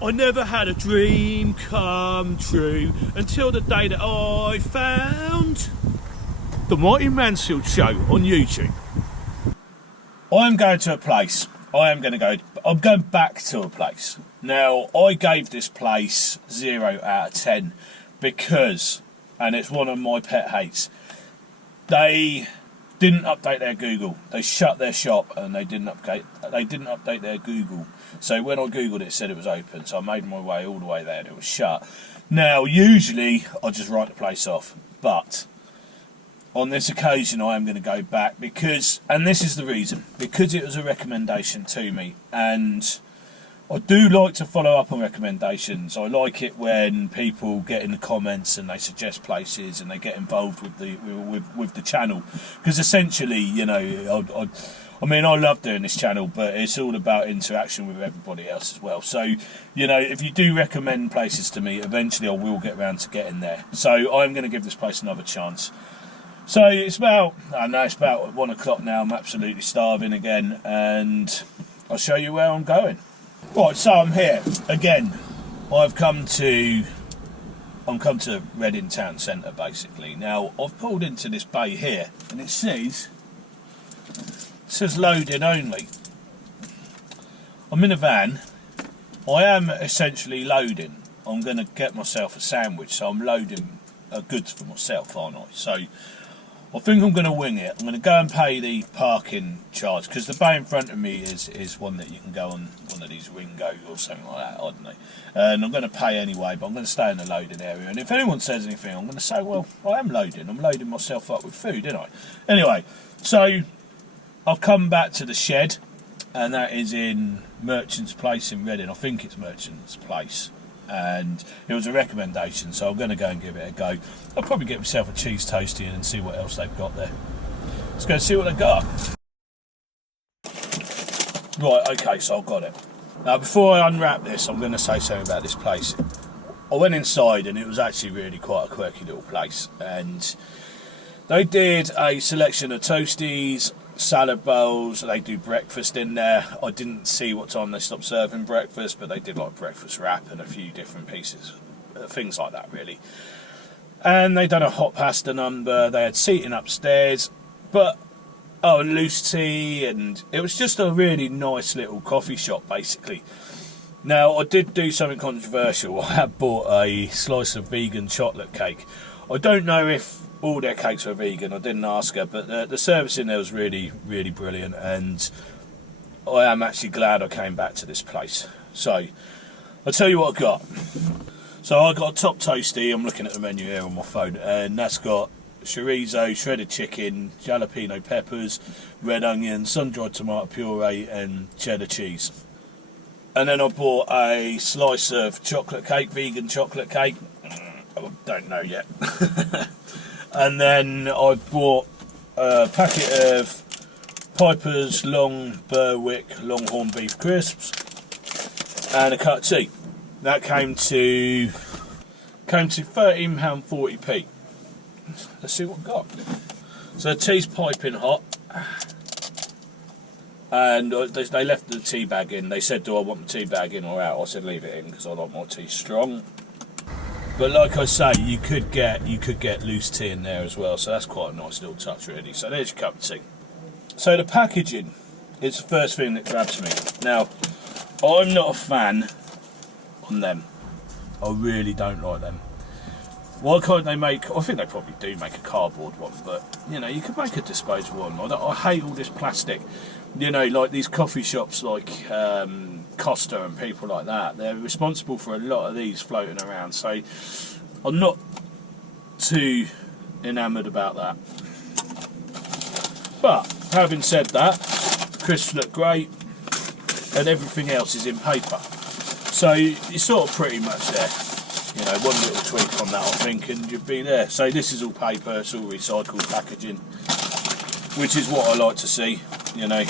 I never had a dream come true until the day that I found the Mighty Mansfield Show on YouTube. I'm going to a place. I'm going back to a place. Now, I gave this place 0 out of 10 because, and it's one of my pet hates, they didn't update their Google. They shut their shop and they didn't update their Google. So when I Googled it said it was open, so I made my way all the way there and it was shut. Now, usually I just write the place off, but on this occasion I am going to go back because, and this is the reason, because it was a recommendation to me, and I do like to follow up on recommendations. I like it when people get in the comments and they suggest places and they get involved with the channel, because essentially, you know, I mean, I love doing this channel, but it's all about interaction with everybody else as well. So, you know, if you do recommend places to me, eventually I will get around to getting there. So I'm going to give this place another chance. So it's about 1 o'clock now. I'm absolutely starving again, and I'll show you where I'm going. Right, so I'm here again. I'm come to Reading Town Centre basically. Now I've pulled into this bay here, and it says loading only. I'm in a van. I am essentially loading. I'm going to get myself a sandwich, so I'm loading goods for myself, aren't I? So I think I'm going to wing it. I'm going to go and pay the parking charge, because the bay in front of me is one that you can go on one of these Ringo or something like that, I don't know. And I'm going to pay anyway, but I'm going to stay in the loading area. And if anyone says anything, I'm going to say, well, I am loading. I'm loading myself up with food, aren't I? Anyway, so I've come back to the shed, and that is in Merchant's Place in Reading. I think it's Merchant's Place. And it was a recommendation, so I'm going to go and give it a go. I'll probably get myself a cheese toastie and see what else they've got there. Let's go and see what they've got. Right, okay, so I've got it. Now, before I unwrap this, I'm going to say something about this place. I went inside, and it was actually really quite a quirky little place. And they did a selection of toasties, salad bowls. They do breakfast in there. I didn't see what time they stopped serving breakfast, but they did like breakfast wrap and a few different pieces, things like that really. And they done a hot pasta number. They had seating upstairs, but loose tea, and it was just a really nice little coffee shop basically. Now, I did do something controversial. I had bought a slice of vegan chocolate cake. I don't know if all their cakes were vegan. I didn't ask her, but the service in there was really, really brilliant, and I am actually glad I came back to this place. So, I'll tell you what I got. So, I got a top toastie. I'm looking at the menu here on my phone, and that's got chorizo, shredded chicken, jalapeno peppers, red onion, sun-dried tomato puree, and cheddar cheese. And then I bought a slice of chocolate cake, vegan chocolate cake. I don't know yet. And then I bought a packet of Piper's Long Berwick Longhorn Beef Crisps and a cut of tea. That came to £13.40p. Let's see what I got. So the tea's piping hot, and they left the tea bag in. They said, do I want the tea bag in or out? I said leave it in because I like my tea strong. But like I say, you could get loose tea in there as well, so that's quite a nice little touch really. So there's your cup of tea. So the packaging is the first thing that grabs me. Now, I'm not a fan on them. I really don't like them. Why can't they make, I think they probably do make a cardboard one, but you know, you could make a disposable one. I hate all this plastic, you know, like these coffee shops like Costa and people like that. They're responsible for a lot of these floating around, so I'm not too enamoured about that. But having said that, crisps look great and everything else is in paper, so you're sort of pretty much there. You know, one little tweak on that I think and you'd be there. So this is all paper, it's all recycled packaging, which is what I like to see, you know.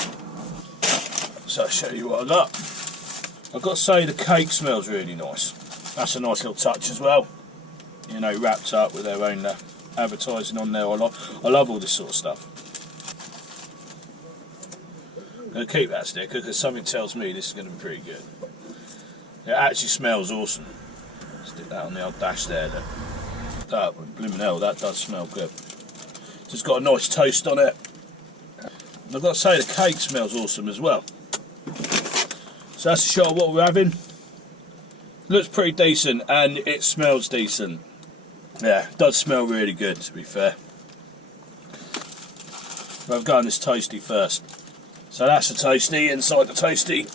So I'll show you what I got. I've got to say the cake smells really nice. That's a nice little touch as well. You know, wrapped up with their own advertising on there. I love all this sort of stuff. I'm going to keep that sticker because something tells me this is going to be pretty good. It actually smells awesome. Stick that on the old dash there. That blooming hell, that does smell good. It's got a nice toast on it. And I've got to say the cake smells awesome as well. So that's a shot of what we're having. Looks pretty decent and it smells decent. Yeah, it does smell really good, to be fair. But I've got this toastie first. So that's the toastie. Inside the toastie,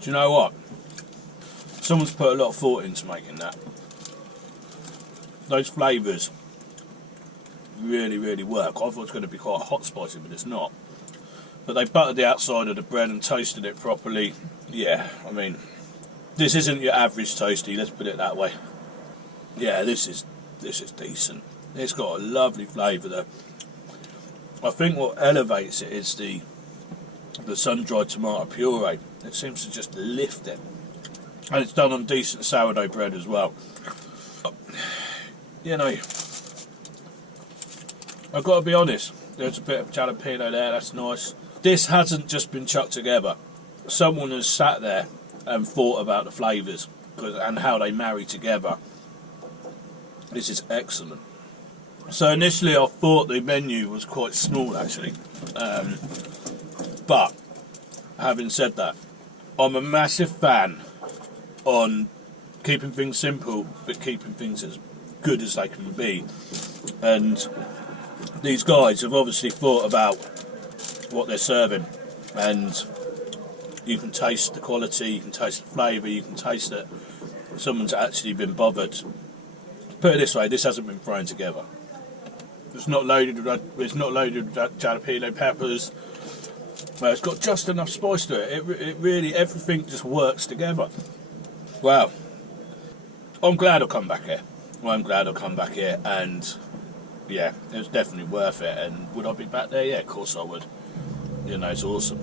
do you know what? Someone's put a lot of thought into making that. Those flavours really, really work. I thought it was going to be quite hot spicy, but it's not. But they buttered the outside of the bread and toasted it properly. Yeah, I mean, this isn't your average toastie, let's put it that way. Yeah, this is decent. It's got a lovely flavour though. I think what elevates it is the sun-dried tomato puree. It seems to just lift it. And it's done on decent sourdough bread as well. You know, I've got to be honest, there's a bit of jalapeno there, that's nice. This hasn't just been chucked together. Someone has sat there and thought about the flavours and how they marry together. This is excellent. So initially I thought the menu was quite small actually. But having said that, I'm a massive fan on keeping things simple but keeping things as good as they can be. And these guys have obviously thought about what they're serving, and you can taste the quality, you can taste the flavour, you can taste that someone's actually been bothered. Put it this way, this hasn't been thrown together. It's not loaded with jalapeno peppers. Well, it's got just enough spice to it. It really, everything just works together. Wow. I'm glad I'll come back here. I'm glad I'll come back here, and yeah, it was definitely worth it. And would I be back there? Yeah, of course I would. You know, it's awesome.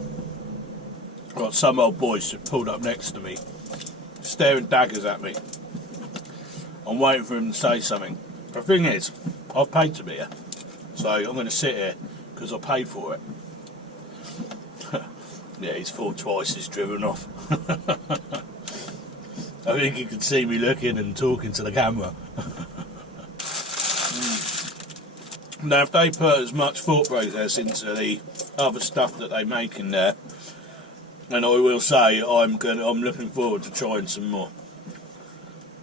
Got some old boys just pulled up next to me, staring daggers at me. I'm waiting for him to say something. The thing is, I've paid to be here, so I'm going to sit here because I paid for it. Yeah, he's thought twice, he's driven off. I think he could see me looking and talking to the camera. Now, if they put as much thought process into the other stuff that they make in there, and I will say I'm looking forward to trying some more.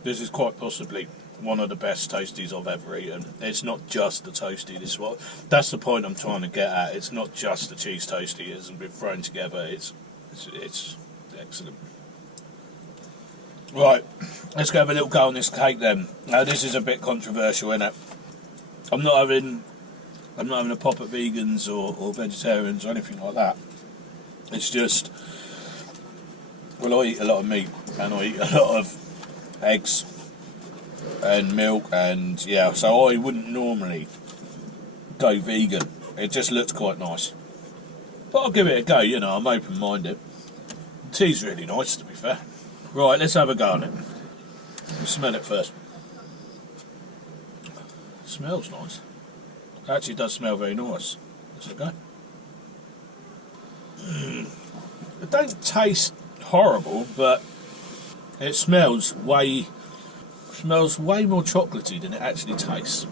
This is quite possibly one of the best toasties I've ever eaten. It's not just the toastie. That's the point I'm trying to get at. It's not just the cheese toastie. It hasn't been thrown together. It's excellent. Right, let's go have a little go on this cake then. Now this is a bit controversial, isn't it? I'm not having a pop at vegans or vegetarians or anything like that. It's just, well, I eat a lot of meat and I eat a lot of eggs and milk, and yeah, so I wouldn't normally go vegan. It just looks quite nice, but I'll give it a go. You know, I'm open-minded. The tea's really nice, to be fair. Right, let's have a go on it. We'll smell it first. It smells nice. It actually does smell very nice. Let's go. It don't taste horrible, but it smells way more chocolatey than it actually tastes.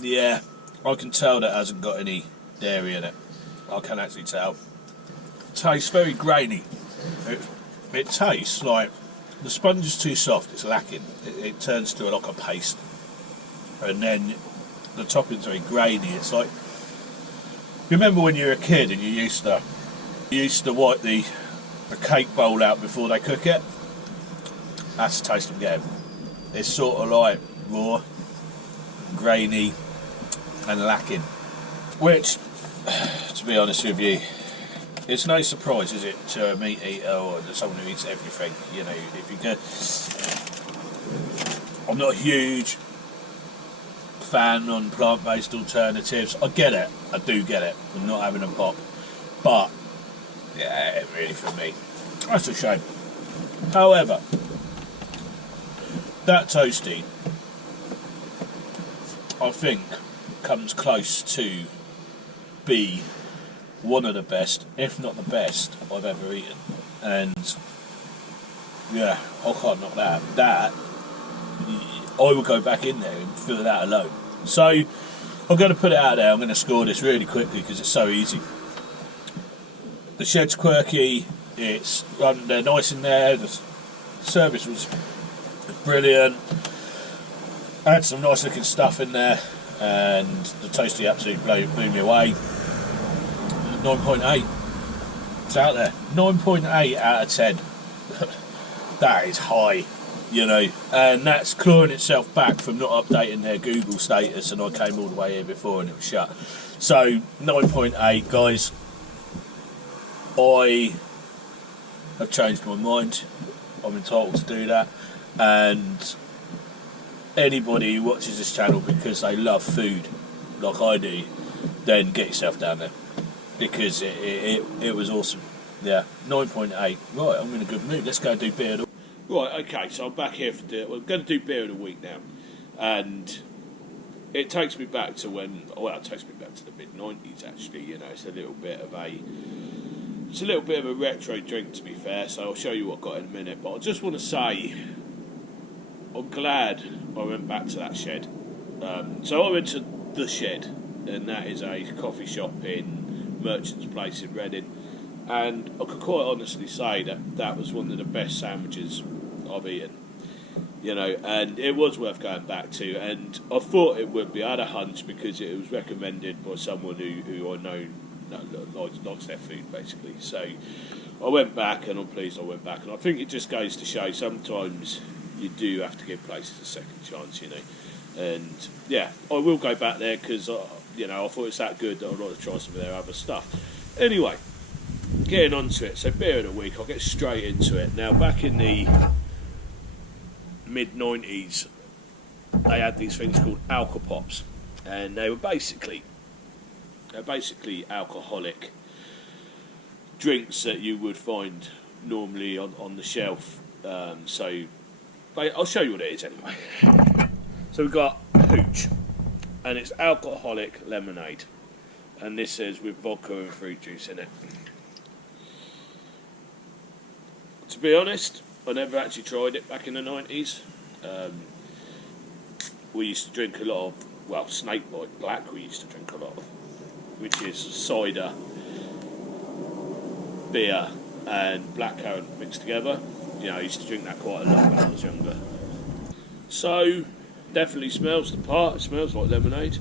Yeah, I can tell that hasn't got any dairy in it. I can actually tell. It tastes very grainy. It tastes like the sponge is too soft, it's lacking. It turns to like a paste. And then the topping's very grainy. It's like, you remember when you were a kid and you used to wipe the cake bowl out before they cook it? That's the taste I'm getting. It's sort of like raw, grainy and lacking. Which, to be honest with you, it's no surprise, is it, to a meat eater or to someone who eats everything. You know, if you go, I'm not a huge fan on plant-based alternatives. I get it, I do get it. I'm not having a pop, but yeah, really for me, that's a shame. However, that toastie, I think, comes close to be one of the best, if not the best, I've ever eaten. And yeah, I can't knock that. That, I will go back in there and for that alone. So I'm going to put it out there. I'm going to score this really quickly because it's so easy. The shed's quirky. They're nice in there. The service was brilliant. I had some nice looking stuff in there, and the Toastie absolutely blew me away. 9.8. It's out there. 9.8 out of 10. That is high, you know, and that's clawing itself back from not updating their Google status, and I came all the way here before and it was shut. So 9.8, guys. I have changed my mind. I'm entitled to do that, and anybody who watches this channel because they love food like I do, then get yourself down there, because it was awesome. Yeah, 9.8. Right, I'm in a good mood. Let's go do beer of the week. Right, okay, so I'm back here we're going to do beer of the week now, and it takes me back to it takes me back to the mid-90s actually. You know, it's a little bit of a retro drink, to be fair, so I'll show you what I got in a minute. But I just want to say, I'm glad I went back to that shed. So I went to the Shed, and that is a coffee shop in Merchant's Place in Reading, and I could quite honestly say that was one of the best sandwiches I've eaten. You know, and it was worth going back to, and I thought it would be. I had a hunch because it was recommended by someone who I know likes their food, basically. So I went back, and I'm pleased I went back. And I think it just goes to show sometimes you do have to give places a second chance, you know. And yeah, I will go back there because you know, I thought it's that good that I'd like to try some of their other stuff. Anyway, getting on to it. So beer of the week, I'll get straight into it. Now, back in the mid-90s, they had these things called Alcopops, and they were basically alcoholic drinks that you would find normally on the shelf. So I'll show you what it is anyway. So we've got Hooch, and it's alcoholic lemonade, and this says with vodka and fruit juice in it. To be honest, I never actually tried it back in the 90s. We used to drink a lot of, Snakebite Black we used to drink a lot of, which is cider, beer and blackcurrant mixed together. You know, I used to drink that quite a lot when I was younger. So, definitely smells the part. It smells like lemonade.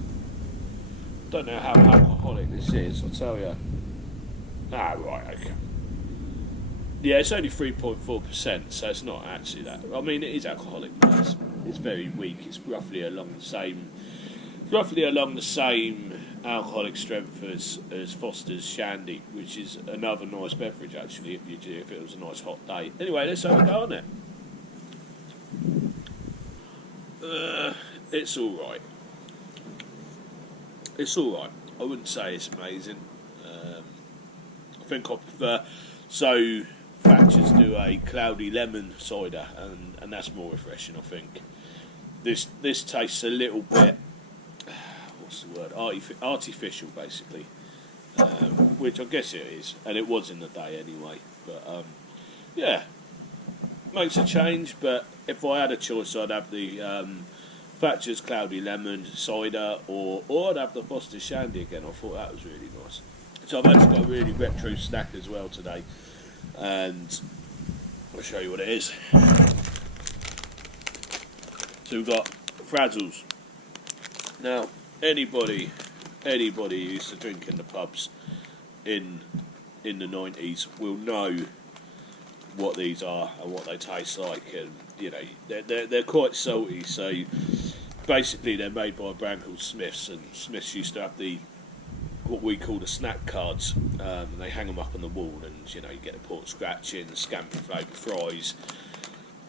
Don't know how alcoholic this is, I'll tell you. Ah, right, okay. Yeah, it's only 3.4%, so it's not actually that. I mean, it is alcoholic, but it's very weak. It's roughly along the same alcoholic strength as Foster's Shandy, which is another nice beverage actually if it was a nice hot day. Anyway, let's have a go on it. It's all right. It's all right. I wouldn't say it's amazing. I think I prefer. So Thatcher's do a cloudy lemon cider, and that's more refreshing. I think this tastes a little bit. What's the word? Artificial, basically, which I guess it is, and it was in the day anyway. But yeah, makes a change. But if I had a choice, I'd have the Thatcher's cloudy lemon cider, or I'd have the Foster's Shandy again. I thought that was really nice. So I've actually got a really retro snack as well today, and I'll show you what it is. So we've got Frazzles. Now, anybody who used to drink in the pubs in the 90s will know what these are and what they taste like, and you know they're quite salty. So basically, they're made by a brand called Smiths, and Smiths used to have what we call the snack cards, and they hang them up on the wall, and you know you get the pork scratching, scampi flavoured fries.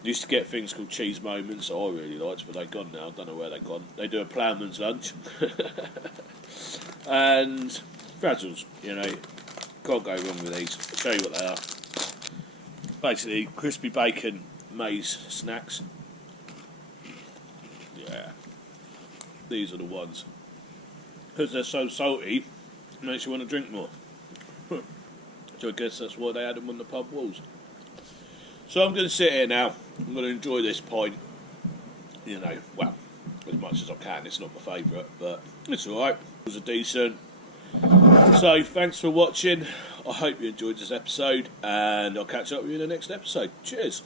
Used to get things called cheese moments that I really liked, but they're gone now. I don't know where they've gone. They do a ploughman's lunch. And Frazzles, you know, can't go wrong with these. I'll show you what they are. Basically, crispy bacon maize snacks. Yeah. These are the ones. Because they're so salty, it makes you want to drink more. So I guess that's why they had them on the pub walls. So I'm going to sit here now. I'm going to enjoy this pint. You know, well, as much as I can. It's not my favourite, but it's alright. It was a decent. So thanks for watching. I hope you enjoyed this episode, and I'll catch up with you in the next episode. Cheers.